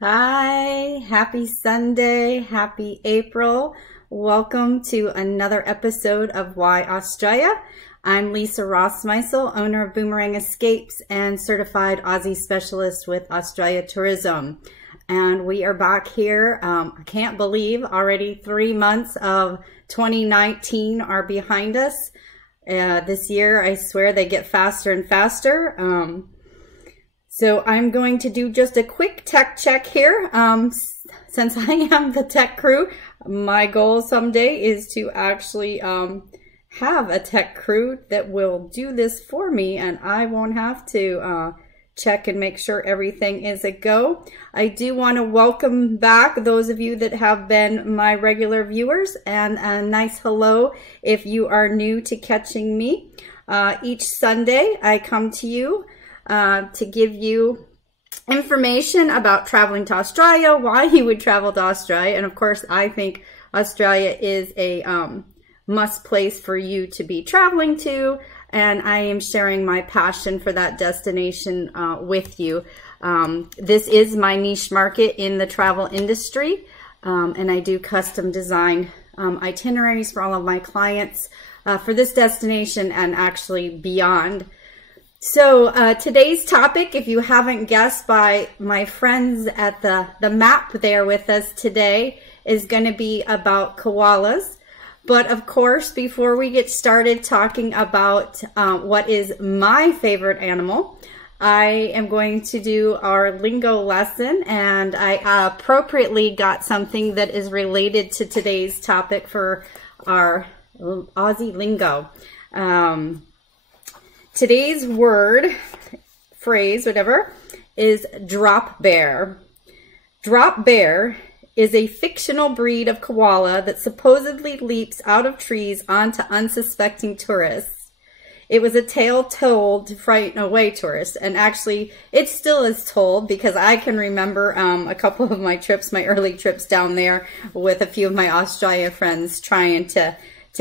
Hi, happy Sunday, happy April. Welcome to another episode of Why Australia. I'm Lisa Rossmeissl, owner of Boomerang Escapes and certified Aussie specialist with Australia Tourism. And we are back here. I can't believe already 3 months of 2019 are behind us. This year, I swear they get faster and faster. So I'm going to do just a quick tech check here. Since I am the tech crew, my goal someday is to actually have a tech crew that will do this for me, and I won't have to check and make sure everything is a go. I do want to welcome back those of you that have been my regular viewers, and a nice hello if you are new to catching me. Each Sunday I come to you to give you information about traveling to Australia, why you would travel to Australia. And of course, I think Australia is a must place for you to be traveling to. And I am sharing my passion for that destination with you. This is my niche market in the travel industry. And I do custom design itineraries for all of my clients for this destination and actually beyond. So today's topic, if you haven't guessed by my friends at the map there with us today, is going to be about koalas. But of course, before we get started talking about what is my favorite animal, I am going to do our lingo lesson, and I appropriately got something that is related to today's topic for our Aussie lingo. Today's word, phrase, whatever, is drop bear. Drop bear is a fictional breed of koala that supposedly leaps out of trees onto unsuspecting tourists. It was a tale told to frighten away tourists, and actually it still is told, because I can remember a couple of my trips, my early trips down there with a few of my Australia friends trying to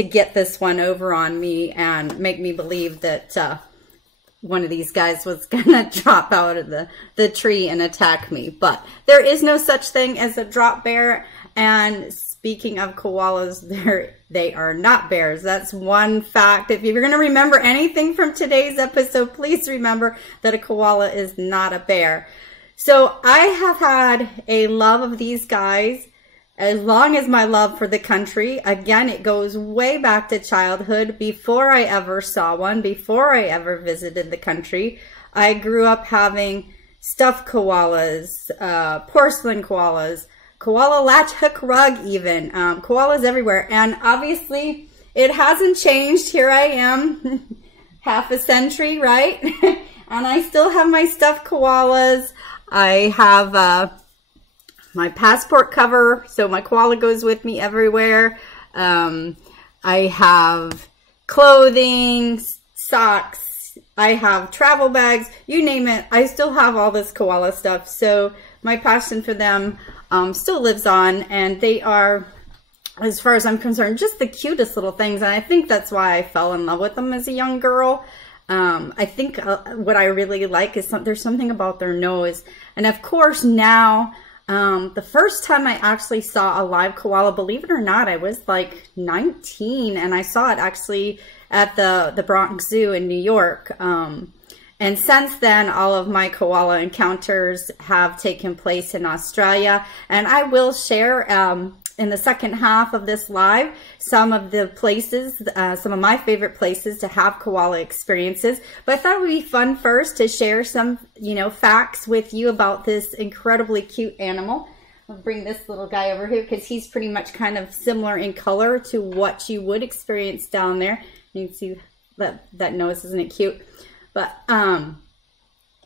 get this one over on me and make me believe that one of these guys was gonna drop out of the tree and attack me. But there is no such thing as a drop bear. And speaking of koalas, they are not bears. That's one fact. If you're gonna remember anything from today's episode, please remember that a koala is not a bear. So I have had a love of these guys as long as my love for the country. Again, it goes way back to childhood, before I ever saw one, before I ever visited the country. I grew up having stuffed koalas, porcelain koalas, koala latch hook rug even, koalas everywhere. And obviously, it hasn't changed. Here I am, half a century, right? And I still have my stuffed koalas. I have my passport cover, so my koala goes with me everywhere. I have clothing, socks, I have travel bags, you name it. I still have all this koala stuff, so my passion for them still lives on, and they are, as far as I'm concerned, just the cutest little things, and I think that's why I fell in love with them as a young girl. I think what I really like is there's something about their nose, and of course now, the first time I actually saw a live koala, believe it or not, I was like 19, and I saw it actually at the Bronx Zoo in New York. And since then, all of my koala encounters have taken place in Australia, and I will share in the second half of this live some of the places, some of my favorite places to have koala experiences. But I thought it would be fun first to share some, facts with you about this incredibly cute animal. I'll bring this little guy over here because he's pretty much kind of similar in color to what you would experience down there. You can see that nose, isn't it cute? But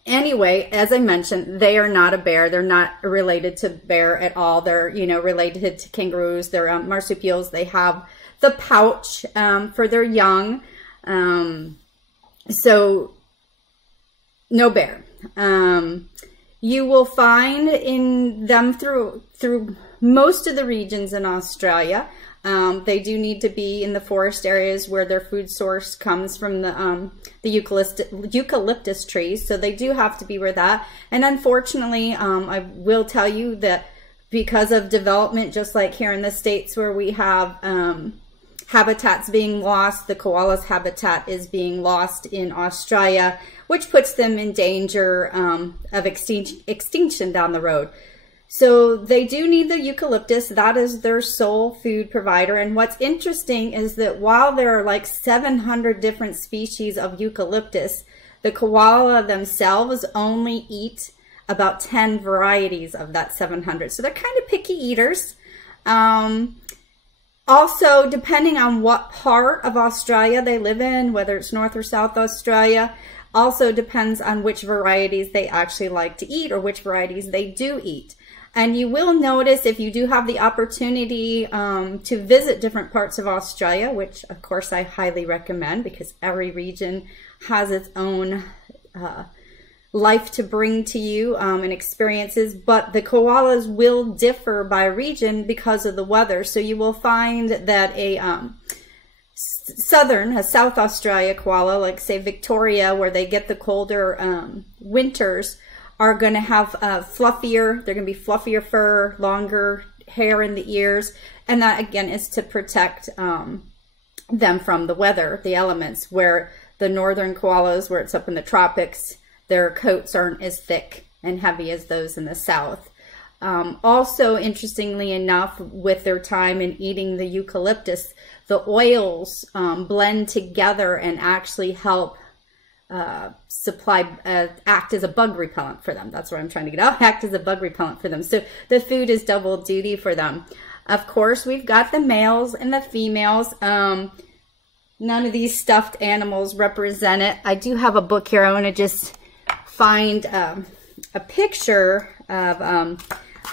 anyway, as I mentioned, they are not a bear. They're not related to bear at all. They're, related to kangaroos. They're marsupials. They have the pouch for their young. So no bear. You will find in them through most of the regions in Australia. They do need to be in the forest areas where their food source comes from the eucalyptus trees. So they do have to be where that. And unfortunately, I will tell you that because of development, just like here in the States where we have habitats being lost, the koala's habitat is being lost in Australia, which puts them in danger of extinction down the road. So they do need the eucalyptus. That is their sole food provider. And what's interesting is that while there are like 700 different species of eucalyptus, the koala themselves only eat about 10 varieties of that 700. So they're kind of picky eaters. Also, depending on what part of Australia they live in, whether it's North or South Australia, also depends on which varieties they actually like to eat or which varieties they do eat. And you will notice if you do have the opportunity to visit different parts of Australia, which of course I highly recommend because every region has its own life to bring to you and experiences, but the koalas will differ by region because of the weather. So you will find that a South Australia koala, like say Victoria, where they get the colder winters, are going to have fluffier, they're going to be fluffier fur, longer hair in the ears. And that again is to protect them from the weather, the elements, where the northern koalas, where it's up in the tropics, their coats aren't as thick and heavy as those in the south. Also, interestingly enough, with their time in eating the eucalyptus, the oils blend together and actually help act as a bug repellent for them. That's what I'm trying to get out. Act as a bug repellent for them. So the food is double duty for them. Of course, we've got the males and the females. None of these stuffed animals represent it. I do have a book here. I want to just find a picture of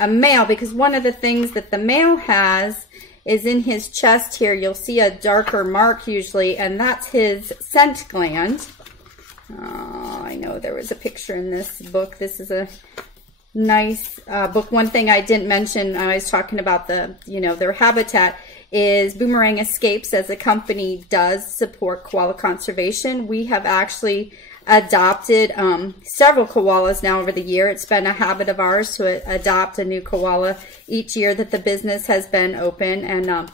a male, because one of the things that the male has is in his chest here. You'll see a darker mark usually, and that's his scent gland. Oh, I know there was a picture in this book. This is a nice book. One thing I didn't mention, I was talking about their habitat, is Boomerang Escapes as a company does support koala conservation. We have actually adopted several koalas now over the year. It's been a habit of ours to adopt a new koala each year that the business has been open, and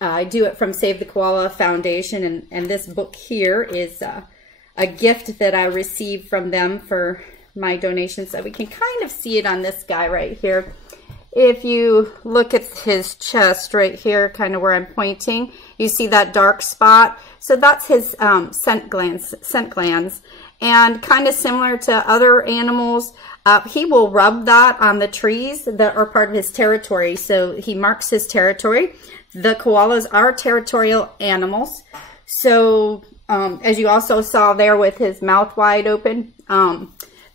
I do it from Save the Koala Foundation, and this book here is a gift that I received from them for my donations. So we can kind of see it on this guy right here. If you look at his chest right here, kind of where I'm pointing, you see that dark spot. So that's his scent glands. And kind of similar to other animals, he will rub that on the trees that are part of his territory. So he marks his territory. The koalas are territorial animals. So as you also saw there with his mouth wide open,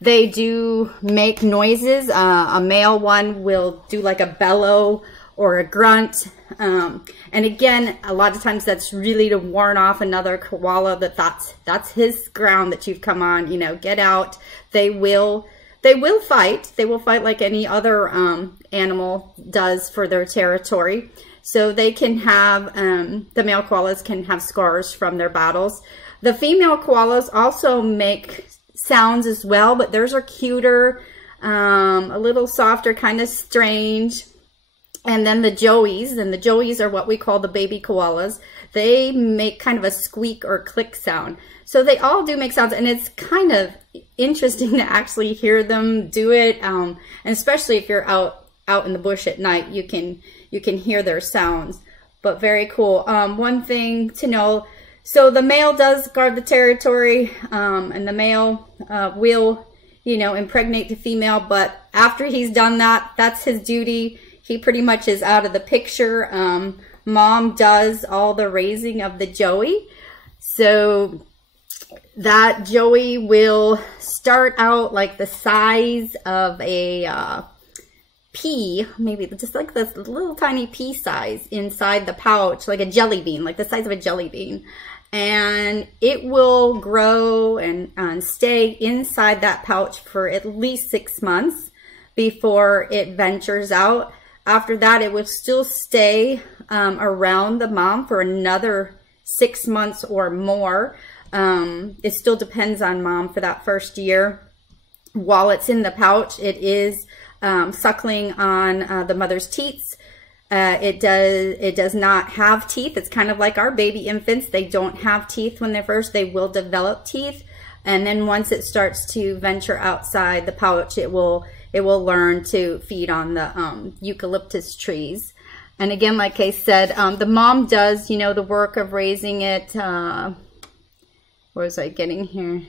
they do make noises. A male one will do like a bellow or a grunt. And again, a lot of times that's really to warn off another koala that's his ground that you've come on, get out. They will fight. They will fight like any other animal does for their territory. So they can have, the male koalas can have scars from their battles. The female koalas also make sounds as well, but theirs are cuter, a little softer, kind of strange. And then the joeys are what we call the baby koalas. They make kind of a squeak or click sound. So they all do make sounds, and it's kind of interesting to actually hear them do it. And especially if you're out in the bush at night, you can hear their sounds. But very cool. One thing to know, so the male does guard the territory, and the male will, impregnate the female. But after he's done that, that's his duty. He pretty much is out of the picture. Mom does all the raising of the joey. So that joey will start out like the size of a pea, maybe just like this little tiny pea size inside the pouch, like a jelly bean, like the size of a jelly bean. And it will grow and stay inside that pouch for at least 6 months before it ventures out. After that, it will still stay around the mom for another 6 months or more. It still depends on mom for that first year. While it's in the pouch, it is suckling on the mother's teats. It does not have teeth. It's kind of like our baby infants. They don't have teeth when they're first. They will develop teeth. And then once it starts to venture outside the pouch, it will learn to feed on the eucalyptus trees. And again, like I said, the mom does, you know, the work of raising it. Where was I getting here?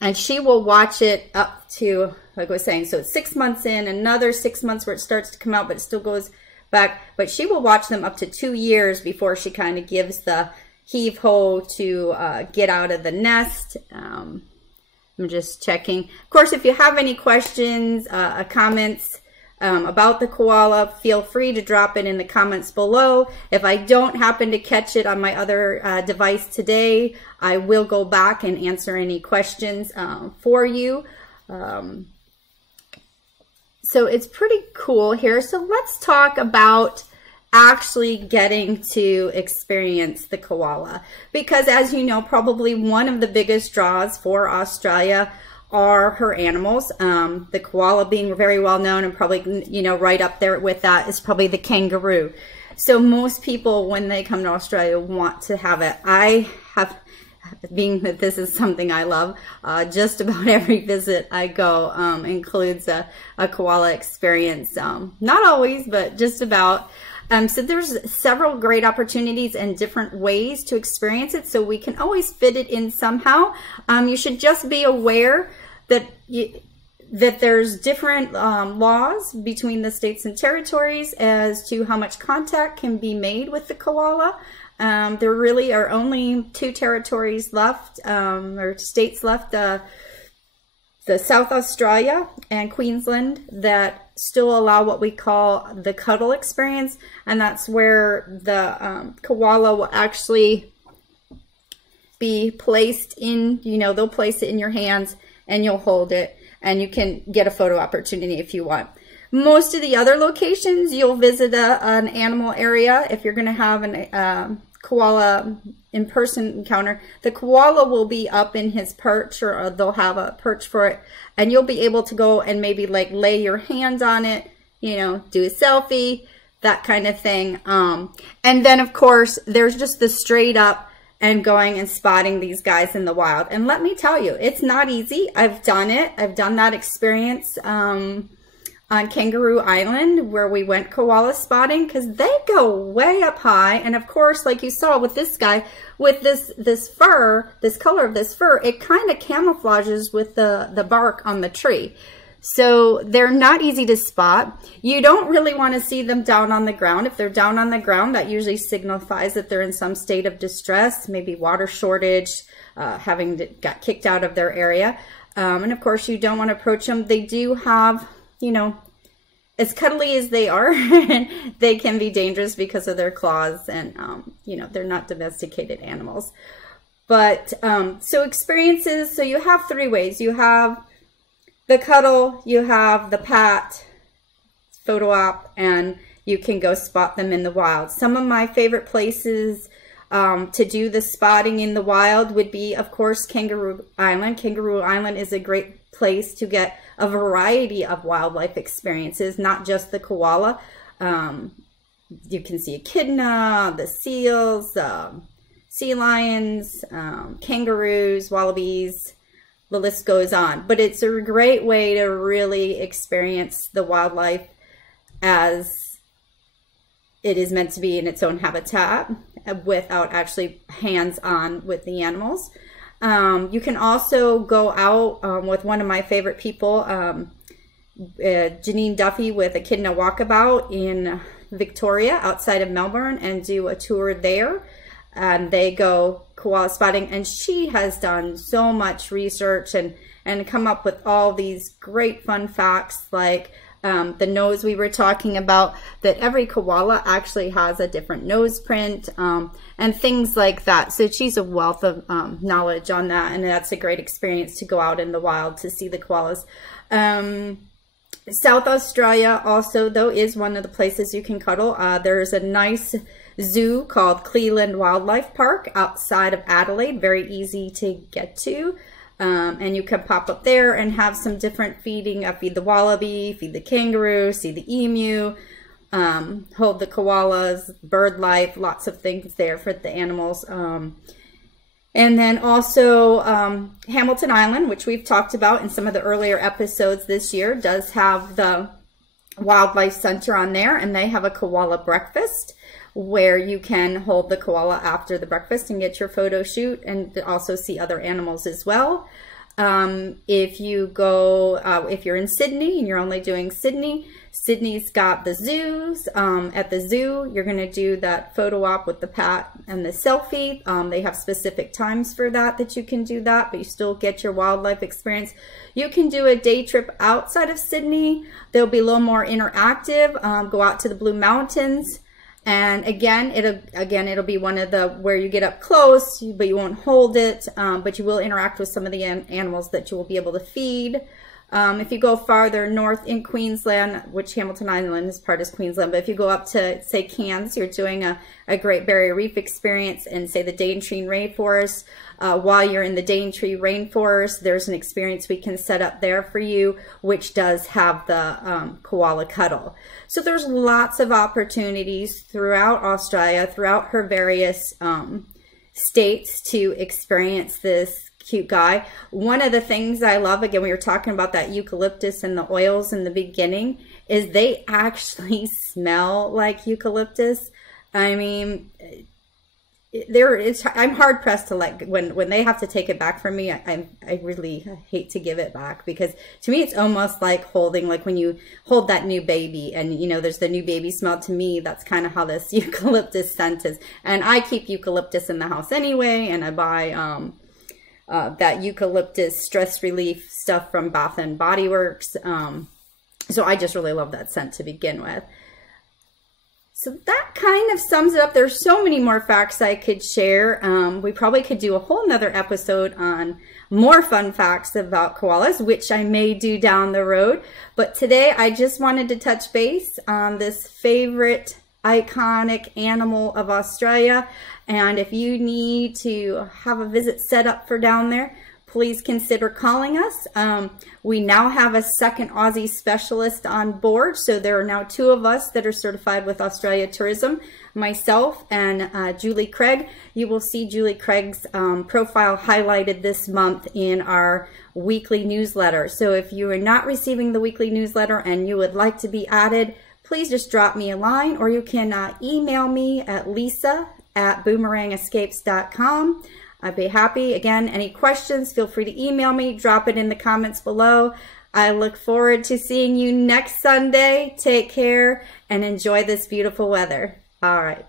And she will watch it up to, like I was saying, so it's 6 months in, another 6 months where it starts to come out, but it still goes back. But she will watch them up to 2 years before she kind of gives the heave-ho to get out of the nest. I'm just checking. Of course, if you have any questions, comments about the koala, feel free to drop it in the comments below. If I don't happen to catch it on my other device today, I will go back and answer any questions for you. So it's pretty cool here. So let's talk about actually getting to experience the koala, because as you know, probably one of the biggest draws for Australia are her animals. The koala being very well known, and probably, you know, right up there with that is probably the kangaroo. So most people, when they come to Australia, want to have it. I have, being that this is something I love, just about every visit I go includes a koala experience. Not always, but just about. So there's several great opportunities and different ways to experience it, so we can always fit it in somehow. You should just be aware that there's different laws between the states and territories as to how much contact can be made with the koala. There really are only 2 territories left, or states left, the South Australia and Queensland, that still allow what we call the cuddle experience, and that's where the koala will actually be placed in, you know, they'll place it in your hands and you'll hold it, and you can get a photo opportunity if you want. Most of the other locations, you'll visit an animal area. If you're going to have an koala in-person encounter, the koala will be up in his perch, or they'll have a perch for it, and you'll be able to go and maybe like lay your hands on it, you know, do a selfie, that kind of thing. And then of course there's just the straight up and going and spotting these guys in the wild. And let me tell you, it's not easy. I've done it. I've done that experience on Kangaroo Island, where we went koala spotting, because they go way up high. And of course, like you saw with this guy, with this fur, this color of this fur, it kind of camouflages with the bark on the tree. So they're not easy to spot. You don't really want to see them down on the ground. If they're down on the ground, that usually signifies that they're in some state of distress, maybe water shortage, got kicked out of their area. And of course, you don't want to approach them. They do have, you know, as cuddly as they are, they can be dangerous because of their claws, and, you know, they're not domesticated animals. But, so experiences, so you have 3 ways. You have the cuddle, you have the pat, photo op, and you can go spot them in the wild. Some of my favorite places to do the spotting in the wild would be, of course, Kangaroo Island. Kangaroo Island is a great place to get a variety of wildlife experiences, not just the koala. You can see echidna, the seals, sea lions, kangaroos, wallabies, the list goes on. But it's a great way to really experience the wildlife as it is meant to be in its own habitat, without actually hands-on with the animals. You can also go out with one of my favorite people, Janine Duffy, with Echidna Walkabout in Victoria outside of Melbourne, and do a tour there. And they go koala spotting, and she has done so much research and come up with all these great fun facts, like the nose we were talking about, that every koala actually has a different nose print, and things like that. So she's a wealth of knowledge on that, and that's a great experience to go out in the wild to see the koalas. South Australia also, though, is one of the places you can cuddle. There's a nice zoo called Cleland Wildlife Park outside of Adelaide, very easy to get to. And you can pop up there and have some different feeding. Feed the wallaby, feed the kangaroo, see the emu, hold the koalas, bird life, lots of things there for the animals. And then also Hamilton Island, which we've talked about in some of the earlier episodes this year, does have the Wildlife Center on there, and they have a koala breakfast where you can hold the koala after the breakfast and get your photo shoot and also see other animals as well. If you go, if you're in Sydney and you're only doing Sydney, Sydney's got the zoos. At the zoo, you're going to do that photo op with the pat and the selfie. They have specific times for that you can do that, but you still get your wildlife experience. You can do a day trip outside of Sydney. They'll be a little more interactive. Go out to the Blue Mountains. And again, it'll be one of the where you get up close, but you won't hold it, but you will interact with some of the animals that you will be able to feed. If you go farther north in Queensland, which Hamilton Island is part of Queensland, but if you go up to, say, Cairns, you're doing a Great Barrier Reef experience and, say, the Daintree Rainforest. While you're in the Daintree Rainforest, there's an experience we can set up there for you, which does have the koala cuddle. So there's lots of opportunities throughout Australia, throughout her various states to experience this cute guy. One of the things I love, again, we were talking about that eucalyptus and the oils in the beginning, is they actually smell like eucalyptus. I mean, I'm hard pressed to when they have to take it back from me. I really hate to give it back, because to me it's almost like holding, like when you hold that new baby and you know there's the new baby smell. To me, that's kind of how this eucalyptus scent is. And I keep eucalyptus in the house anyway, and I buy that eucalyptus stress relief stuff from Bath and Body Works. So I just really love that scent to begin with. So that kind of sums it up. There's so many more facts I could share. We probably could do a whole nother episode on more fun facts about koalas, which I may do down the road. But today I just wanted to touch base on this favorite iconic animal of Australia. And if you need to have a visit set up for down there, please consider calling us. We now have a second Aussie specialist on board, so there are now 2 of us that are certified with Australia Tourism, myself and Julie Craig. You will see Julie Craig's profile highlighted this month in our weekly newsletter. So if you are not receiving the weekly newsletter and you would like to be added, please just drop me a line, or you can email me at lisa@boomerangescapes.com. I'd be happy. Again, any questions, feel free to email me, drop it in the comments below. I look forward to seeing you next Sunday. Take care and enjoy this beautiful weather. All right.